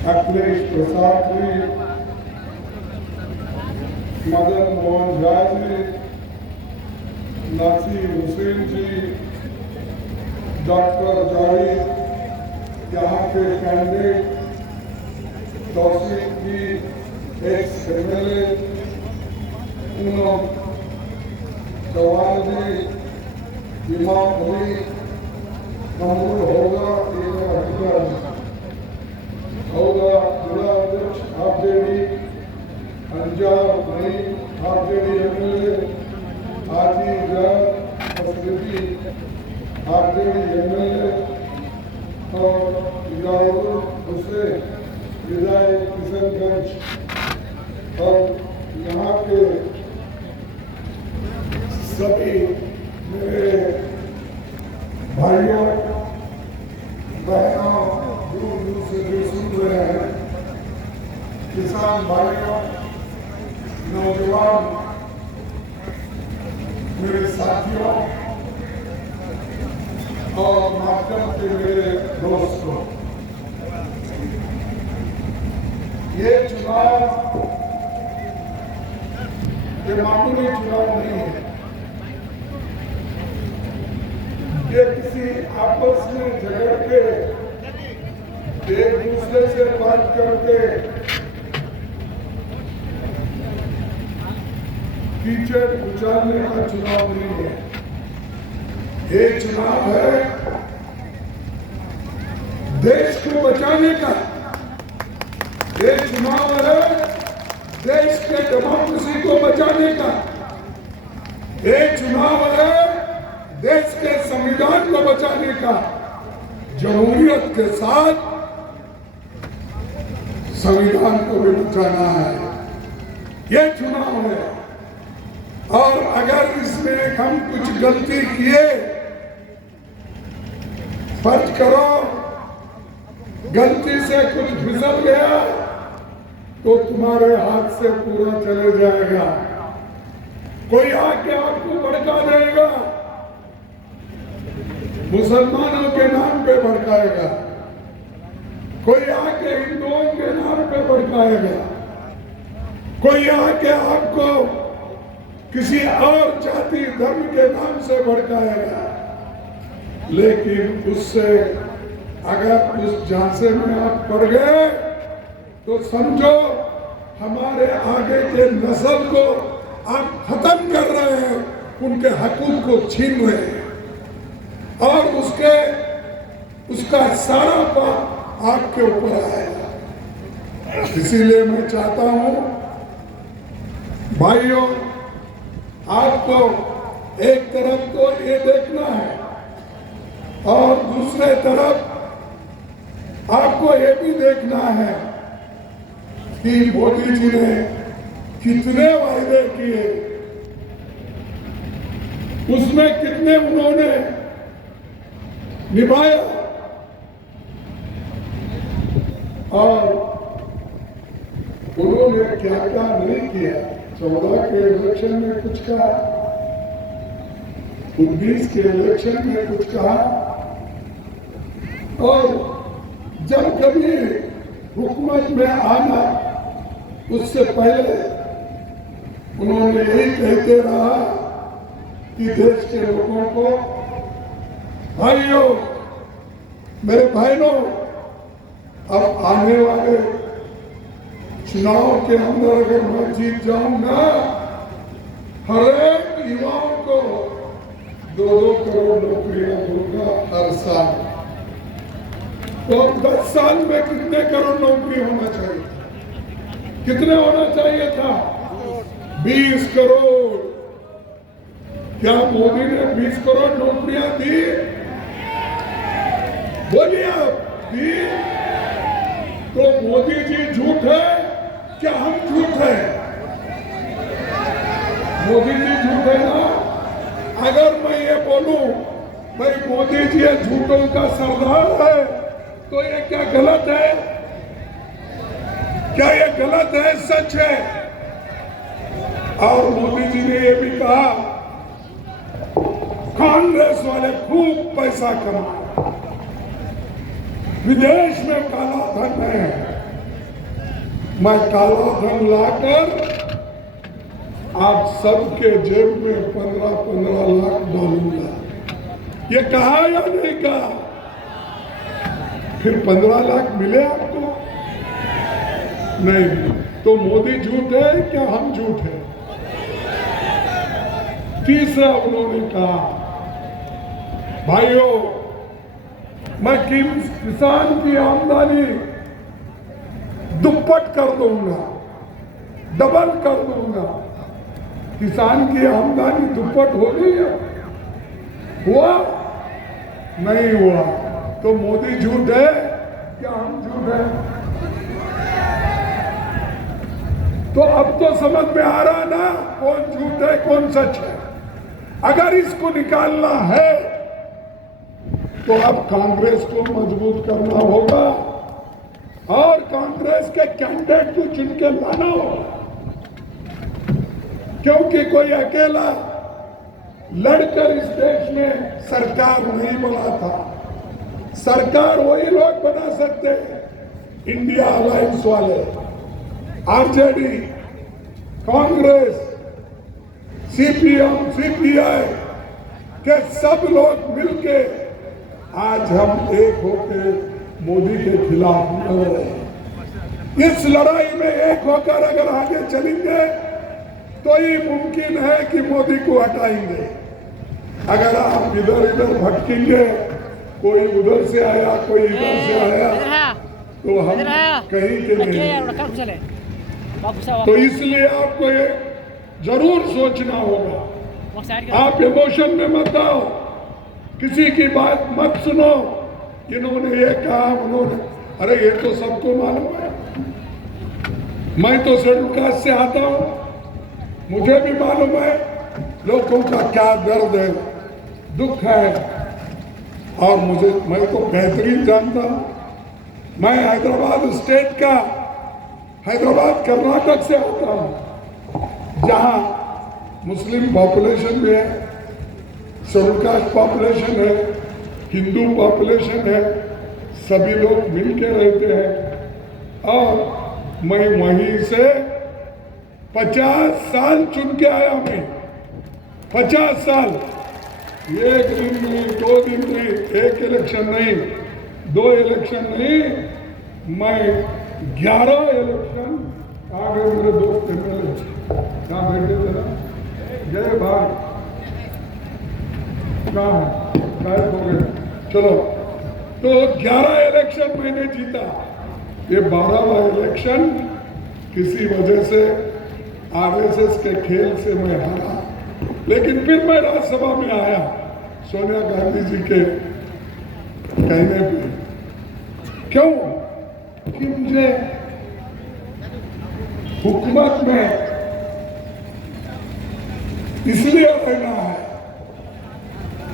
अखिलेश प्रसाद जी, मदन मोहन झा जी, नासिर हुसैन जी, doctor Zahid, यहाँ के candidate Tausif जी, x MLA, Poonam Chauhan जी, इमाम अली, महमूद होगा, होगा जिला अध्यक्ष RJD, Anjar Naeem RJD MLA, हाजी जाद फसलती RJD MLA और इजाजुल हुसैन विधायक किशनगंज, और यहाँ के सभी मेरे भाइयों बहनों दूर दूर से जो सुन रहे हैं, किसान भाइयों, नौजवान मेरे साथियों और माध्यम के मेरे दोस्तों, ये चुनाव ये मामूली चुनाव नहीं है। ये किसी आपस में झगड़ के एक दूसरे से बात करके पीछे उछालने का चुनाव नहीं है। ये चुनाव है देश को बचाने का। ये चुनाव है देश के डेमोक्रेसी को बचाने का। ये चुनाव है देश के संविधान को बचाने का। जमहूरियत के साथ संविधान को भी बचाना है। ये चुनाव है, और अगर इसमें हम कुछ गलती किए, फर्ज करो गलती से कुछ फिसल गया तो तुम्हारे हाथ से पूरा चले जाएगा। कोई आके आपको भड़का देगा, मुसलमानों के नाम पे भड़काएगा, कोई आके हिंदुओं के नाम पे भड़काएगा, कोई आके आपको किसी और जाति धर्म के नाम से भड़काएगा। लेकिन उससे अगर उस झांसे में आप पड़ गए तो समझो हमारे आगे के नस्ल को आप खत्म कर रहे हैं, उनके हकूक को छीन रहे हैं, और उसका सारा पाप आपके ऊपर आएगा। इसीलिए मैं चाहता हूं भाइयों, आपको एक तरफ तो ये देखना है और दूसरे तरफ आपको ये भी देखना है कि मोदी जी ने कितने वायदे किए, उसमें कितने उन्होंने निभाया, और उन्होंने क्या क्या नहीं किया। 14 के इलेक्शन में कुछ कहा, 19 के इलेक्शन में कुछ कहा, और जब कभी हुकूमत में आना उससे पहले उन्होंने यही कहते रहा कि देश के लोगों को, भाइयों मेरे भाइयों, अब आने वाले चुनाव के अंदर अगर मैं जीत जाऊंगा, हर एक युवाओं को 2-2 करोड़ नौकरियां दूंगा हर साल। तो 10 साल में कितने करोड़ नौकरी होना चाहिए? कितने होना चाहिए था? 20 करोड़। क्या मोदी ने 20 करोड़ नौकरियां दी? बोलिए आप, दी? तो मोदी जी झूठ है क्या हम झूठ है? मोदी जी झूठ है ना? अगर मैं ये बोलूं भाई मोदी जी झूठों का सरदार है, तो ये क्या गलत है? क्या ये गलत है? सच है। और मोदी जी ने ये भी कहा कांग्रेस वाले खूब पैसा कमाए, विदेश में काला धन है, मैं काला धन लाकर आप सबके जेब में 15-15 लाख डालूंगा। ये कहा या नहीं कहा? फिर 15 लाख मिले आपको? नहीं। तो मोदी झूठ है क्या हम झूठ है? तीसरा उन्होंने कहा, भाइयों मैं किसान की आमदनी दुप्पट कर दूंगा, डबल कर दूंगा। किसान की आमदनी दुप्पट हो गई है? हुआ? नहीं हुआ। तो मोदी झूठ है क्या हम झूठ है? तो अब तो समझ में आ रहा ना कौन झूठ है कौन सच है। अगर इसको निकालना है तो अब कांग्रेस को मजबूत करना होगा और कांग्रेस के कैंडिडेट को चुन के लाना होगा, क्योंकि कोई अकेला लड़कर इस देश में सरकार नहीं बना था। सरकार वही लोग बना सकते हैं, इंडिया अलायंस वाले, आरजेडी, कांग्रेस, सीपीएम, सीपीआई के सब लोग मिलके आज हम एक होकर मोदी के खिलाफ लड़ रहे हैं। इस लड़ाई में एक होकर अगर आगे चलेंगे तो ही मुमकिन है कि मोदी को हटाएंगे। अगर आप इधर इधर भटकेंगे, कोई उधर से आया कोई इधर से आया, तो हम कहीं के नहीं। तो इसलिए आपको ये जरूर सोचना होगा। आप इमोशन में मत आओ, किसी की बात मत सुनो। इन्होंने ये कहा, उन्होंने, अरे ये तो सबको मालूम है। मैं तो शेड्यूल कास्ट से आता हूं, मुझे भी मालूम है लोगों का क्या दर्द है, दुख है। और मैं तो बेहतरीन जानता हूं। मैं हैदराबाद स्टेट का, हैदराबाद कर्नाटक से आता हूं, जहां मुस्लिम पॉपुलेशन भी है, शेड्यूल कास्ट पॉपुलेशन है, हिंदू पॉपुलेशन है, सभी लोग मिलकर रहते हैं। और मैं वहीं से 50 साल चुन के आया। मैं 50 साल, एक दिन नहीं, 2 दिन नहीं, एक इलेक्शन नहीं, 2 इलेक्शन नहीं, मैं 11 इलेक्शन। आ गए मेरे दोस्त एमएलए, क्या बैठे थे ना, जय भारत, कहाँ है, गायब हो गए। चलो, तो 11 इलेक्शन मैंने जीता। ये 12वां इलेक्शन किसी वजह से आरएसएस के खेल से मैं हारा, लेकिन फिर मैं राज्यसभा में आया सोनिया गांधी जी के कहने पे। क्यों? कि मुझे हुकूमत में इसलिए रहना है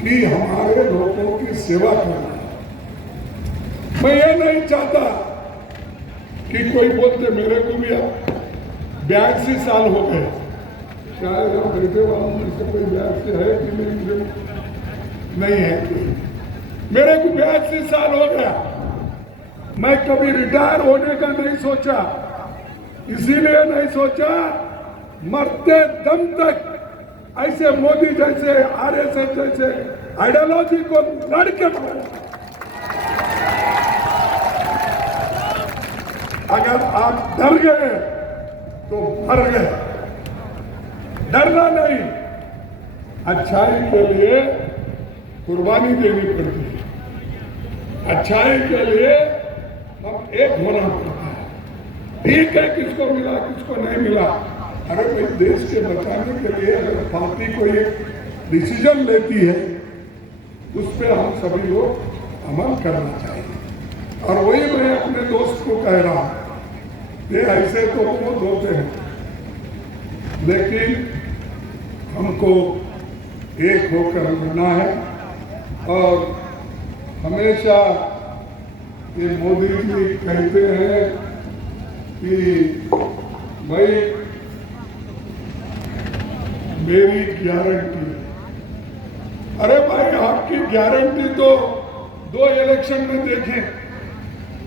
कि हमारे लोगों की सेवा करना। मैं ये नहीं चाहता कि कोई बोलते मेरे को भी 82 साल हो गए, शायद हम बैठे वालों में से कोई 82 है कि नहीं, मुझे नहीं है कोई। मेरे को 82 साल हो गया। मैं कभी रिटायर होने का नहीं सोचा, इसीलिए नहीं सोचा, मरते दम तक ऐसे मोदी जैसे, आरएसएस जैसे आइडियोलॉजी को लड़ के मारा। अगर आप डर गए तो मर गए। डरना नहीं, अच्छाई के लिए कुर्बानी देनी पड़ती है। अच्छाई के लिए हम एक होना पड़ता है। ठीक है, किसको मिला किसको नहीं मिला, अरे भाई देश के बचाने के लिए अगर पार्टी कोई डिसीजन लेती है उस पर हम सभी लोग अमल करना चाहिए। और वही मैं अपने दोस्त को कह रहा हूं, ये ऐसे तो बहुत होते हैं, लेकिन हमको एक होकर रहना है। और हमेशा ये मोदी जी कहते हैं कि भाई मेरी गारंटी। अरे भाई आपकी गारंटी तो 2 इलेक्शन में देखें,